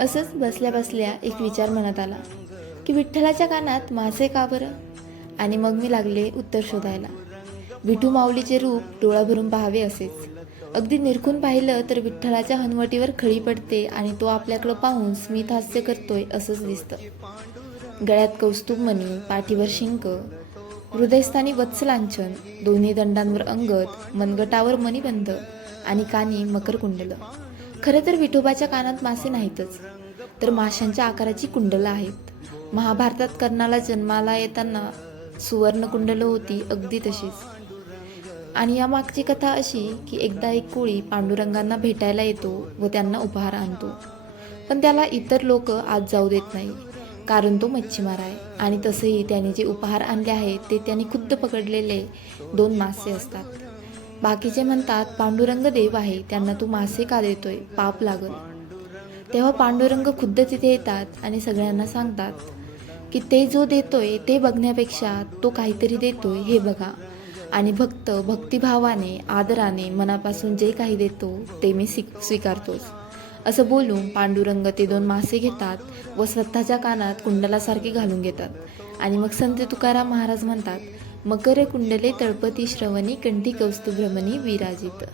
असंच बसल्या बसल्या एक विचार मनात आला की विठ्ठलाच्या कानात मासे का बरं? आणि मग मी लागले उत्तर शोधायला. विठू माऊलीचे रूप डोळा भरून पाहावे असेच. अगदी निरखून पाहिलं तर विठ्ठलाच्या हनवटीवर खळी पडते आणि तो आपल्याकडं पाहून स्मित हास्य करतोय असंच दिसतं. गळ्यात कौस्तुभ मणी पाठीवर शिंक हृदयस्थानी वत्सलांछन दोन्ही दंडांवर अंगत मनगटावर मणिबंध आणि कानी मकरकुंडलं. खरं तर विठोबाच्या कानात मासे नाहीतच. तर माशांच्या आकाराची कुंडलं आहेत. महाभारतात कर्णाला जन्माला येताना सुवर्णकुंडलं होती अगदी तशीच. आणि यामागची कथा अशी की एकदा एक कोळी पांडुरंगांना भेटायला येतो व त्यांना उपहार आणतो. पण त्याला इतर लोक आत जाऊ देत नाही. कारण तो मच्छीमार आहे आणि तसंही त्याने जे उपहार आणले आहेत ते त्याने खुद्द पकडलेले दोन मासे असतात. बाकीचे म्हणतात पांडुरंग देव आहे त्यांना तू मासे का देतोय? पाप लागल. तेव्हा पांडुरंग खुद्द तिथे येतात आणि सगळ्यांना सांगतात की ते जो देतोय ते बघण्यापेक्षा तो काहीतरी देतोय हे बघा. आणि भक्त भक्तिभावाने आदराने मनापासून जे काही देतो ते मी स्वी स्वीकारतोच. असं बोलून पांडुरंग ते दोन मासे घेतात व स्वतःच्या कानात कुंडलासारखे घालून घेतात. आणि मग संत तुकाराम महाराज म्हणतात मकरकुण्डले तळपती श्रवणे कण्ठिकौस्तुभ्रमणि विराजित.